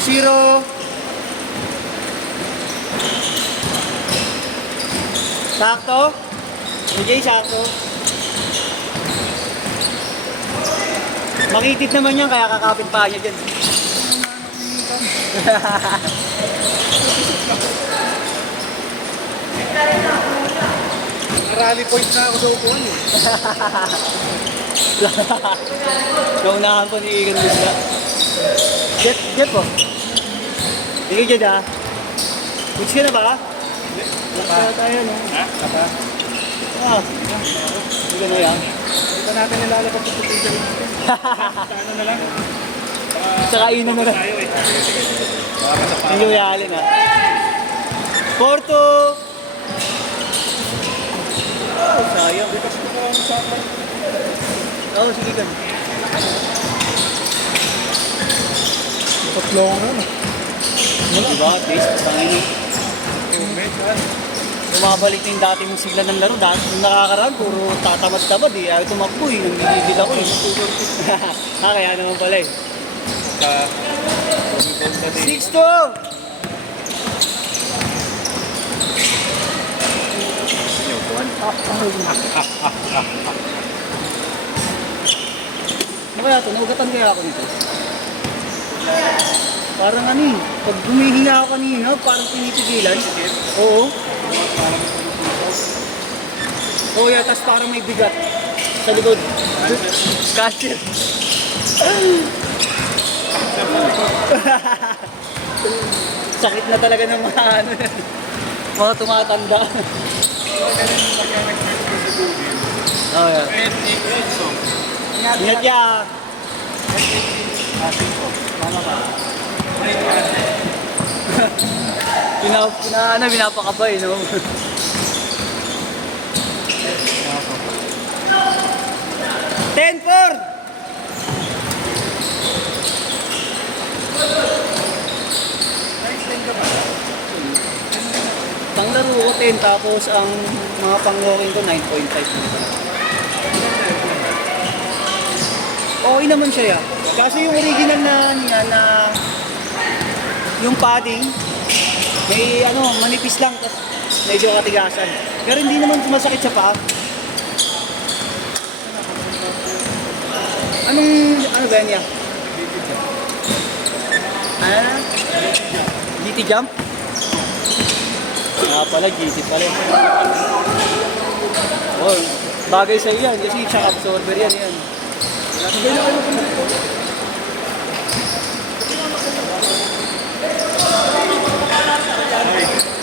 2-0. Sakto. Okay, sakto. Makitid naman yan, kaya kakapit pa niya dyan. Rally point na ako sa upuan eh. Naunahan po ni Igan Busla. Jet po. Sige, Jet ha. Goods ka na ba? Goods ka na tayo, no? Ha? Apa? Hindi ka na yan. Dito natin nilalabas sa tutigil natin. Sa ano na lang? Sa kainan na lang. Tayo eh. Hindi ko yalin ha. Porto! Oh, sayang. Bitas ko ko sa akin. Oo, sige ka. Tatlong na. Diba? At least, tangin. Medyo. Bumabalik na yung dati mong sigla ng laro. Dati nung nakakaraan, puro tatamad-tamad eh. Ayaw tumakbo eh. Nanggigigil ako eh. Kaya naman pala eh. 6-2! Ano kaya ito? Naugatan kaya ako dito? Parang ano eh. Pag gumihinga ako kanina, parang pinipigilan. Oo. Oo, yeah, tas parang may bigat sa likod. Cashier. Sakit na talaga ng mga ano, mga tumatanda. Oh, yeah. Ingat ya. Mama ba? Pinapakabay, no? Ten four. Panglaro ko 10 tapos ang mga pang-walking ko 9.5. Okay naman siya ya. Kasi yung original na niya na yung padding may ano, manipis lang tapos medyo katigasan. Pero hindi naman masakit sa paa. Ano ba yan niya? GT jump? Pala, GT pala. Oh, bagay sa iyan kasi shock absorber yan.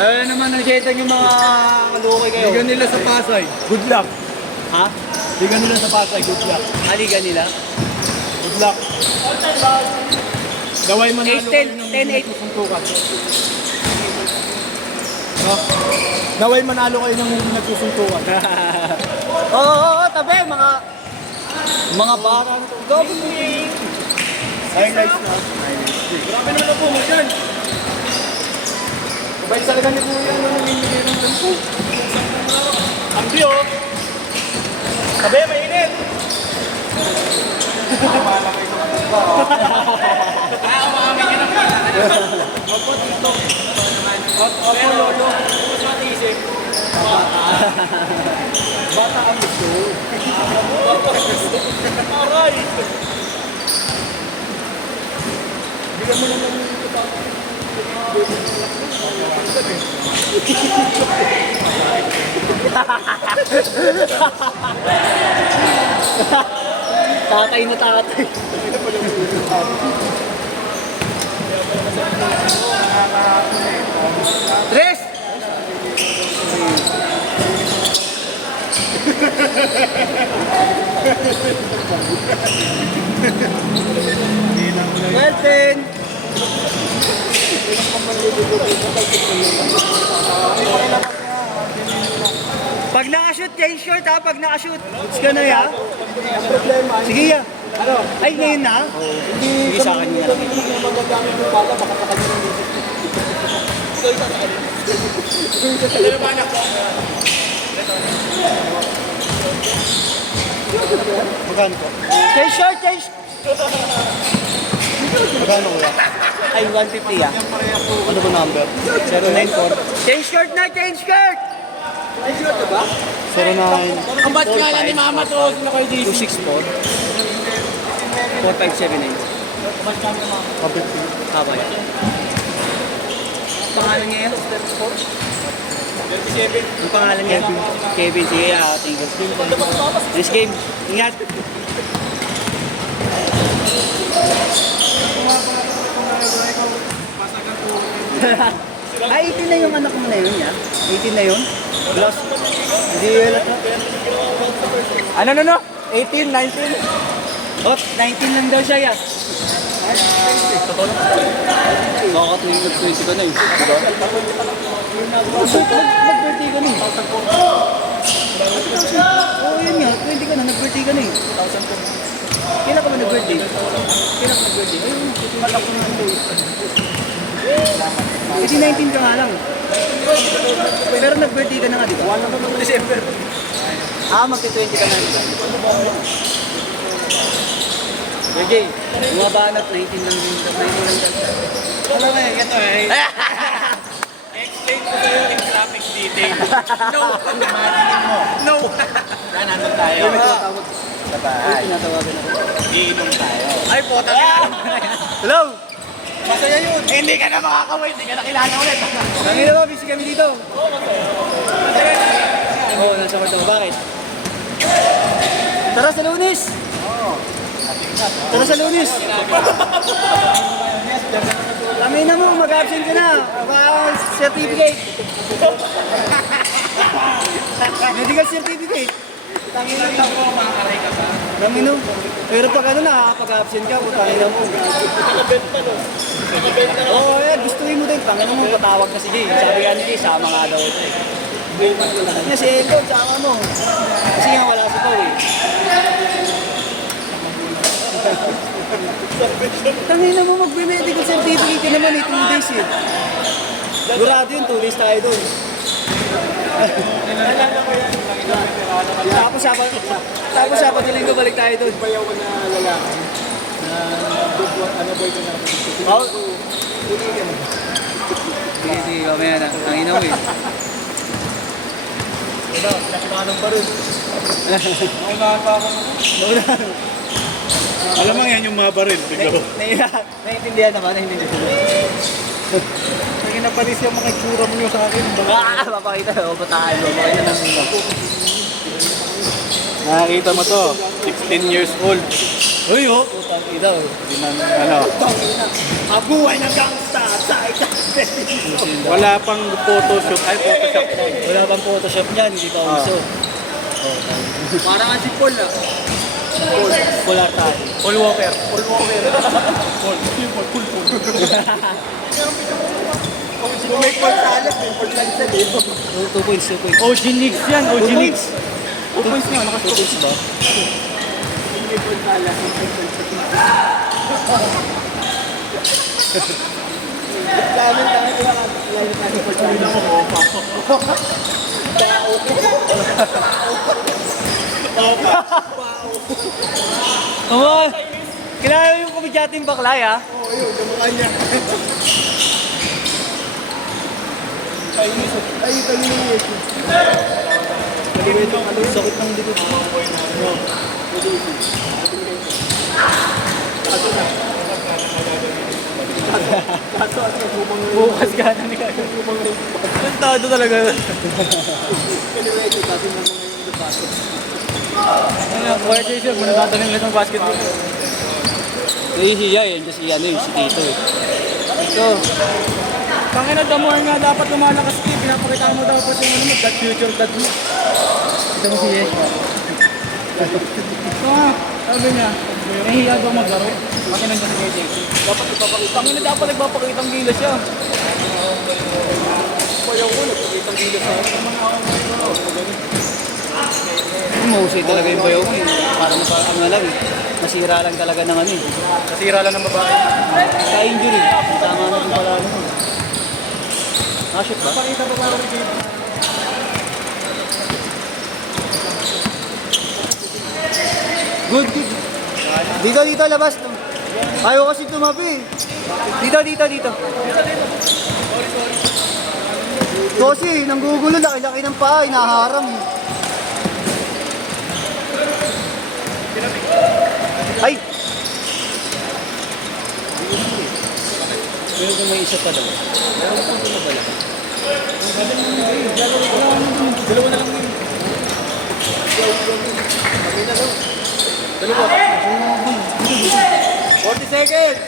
Naman nag-jeta yung mga kalukay kayo. Ligan nila sa Pasay. Good luck. Ha? Ligan nila sa Pasay. Good luck. Haligan nila? Good luck. Gaway mo na 10-8. nagsusuntukan. No? Gaway manalo kayo ng hindi nagsusuntukan. Oo, tabi, mga baka. Double. Highlights na. Grabe naman po mo dyan. Kabay talaga ni Kuya nung nanginigay ng tempo. Ambi oh. Tabi, mainit. Nakapala kayo sa mga. Umamin ka na. Opo, dito. Opo, lolo. Mas matisig. Bata ang gusto. Aray! Bigyan mo naman yung ito. Tatay na tatay. Tres! Welton! Pag nakashoot, change short ha. Pag nakashoot, goods ka na ya. Sige ya. Ay, ngayon na? Sige sa akin niya. Magkano po? Change short, change! Magkano ko ya? Ay, 150 ah. Ano ba number? 094. Change skirt na! Change skirt! 09. Ang ba't nga lang ni Mama to? Sino kayo, JC? 264. 4578. Haba yan. Pangalan niya yan? Yung pangalan niya? Kevin. Sige, thank you. Next game. Ingat. Ay, 18 na yung anak mo na yun, ya? 18 na yun? Plus? Hindi yun na. Ano? 18, 19? Oh, 19 lang daw siya, ya. Baka tuwing nag-20 ka na eh. Diba? Nag-birthday ka na eh. Oo, yun nga. 20 ka na. Nag-birthday ka na eh. Kailan ka ba nag-birthday? Ayun, malak ko na ito eh. Kasi 19 ka nga lang. Pero nag-birthday ka na nga, di ba? December. Magti-20 ka na. JJ, bumabanat, 19 lang din. 19 lang din. Ano nga, ito eh. Explain ko sa'yo yung traffic detail. No! Imagine mo. No! Nandun tayo. Sa bahay. Tinatawagan ako. Iinom tayo. Ay, puta na. Hello! Masaya yun. Hindi ka na makakawin. Hindi ka na kilala ulit. Kami na ba? Busy kami dito. Oo, nasa kwarto. Bakit? Tara sa Lunis! Tara sa Lunis! Kami na mo, mag-absent ka na. Certificate. Medical certificate. Tangin lang po, makakaray ka pa. Kami no. Pero pag ano na, pag-absent ka, utangin na mo. Oo, gustuin mo din. Tangin mo, patawag na si Jay. Sabi nga ni Jay, sama nga daw ito eh. Nga si Elton, sama mo. Kasi nga wala si Pao eh. Tangin na mo, mag-medical certificate ka naman eh, 2 days eh. Sigurado yun, 2 days tayo doon. Tapos sapat yung linggo balik tayo doon. Bayaw ko na lalaki. Ano boy ko na? Oh. Sige, mamaya na. Ang inaw eh. Diba? Nakamanong pa rin. Naunahan pa ako. Alam mo yan yung mga baril. Naiintindihan naman, Naging napalis yung mga itsura mo sa akin. Papakita ko, bataan mo. Papakita ng ulo. Nakakita mo to, 16 years old. Uy, oh. Putang ina, oh. Ano? Abuhay ng gangsta sa Wala pang photoshoot. Ay, photoshop. Wala pang Photoshop niyan, hindi pa uso. Parang nga si Paul ah. Paul Artad. Paul Walker. Kung may Paul Salas, may Paul Lanza dito. 2 points, 2 points. OG Knicks yan, OG 2 Knicks. points. 2 points niya, 2 points ba? May Paul Salas, may Paul Oo. Kilala mo yung komedyating baklay ah? Oo, yun, kamukha niya. Ay, kalimutan. Sakit ng likod. Bukas ka na ni Kaya. Tantado talaga. Kalimutan, kasi naman ngayon yung baso. Ano, kuya Jason, muna tatanong lang ng basketball. Nahihiya eh, kasi ano si Tito eh. Ito. Tangina damuhan nga dapat lumalakas ka. Pinapakita mo daw pa yung ano mo, that future dad mo. Ito mo si Yes. Ito nga, sabi niya, nahihiya daw maglaro. Makinan niya si Kuya JC. Dapat ipapakita. Tangina dapat nagpapakita ang gila siya. Payaw ko, nagpapakita ang gila sa akin. Mga ako Mahusay talaga yung bayaw mo eh. Parang ano lang eh. Masira lang talaga ng ano eh. Nasira lang ng babae. Sa injury. Tama na din pala ano. Shoot ba? Pakita pa parang dito. Good, good. Dito, labas. Ayaw kasi tumabi. Dito, dito, dito. Kasi, nanggugulo, laki-laki ng paa, inaharang. Ay! Pero kung may isa pa daw. Pero kung ito na pala. Dalawa na lang yun. Dalawa. 40 seconds!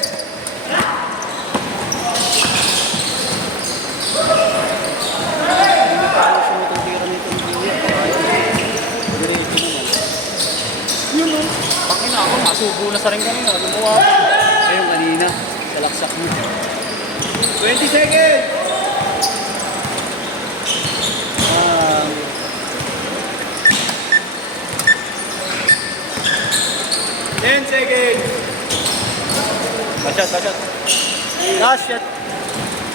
Yun o. Pakina ako, masubo na sa rin kanina. Lumuha ako. Ayun kanina, salaksak mo. 20 seconds! 10 seconds! Last shot. Last shot.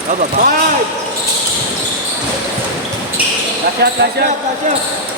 Baba. 5! Last shot.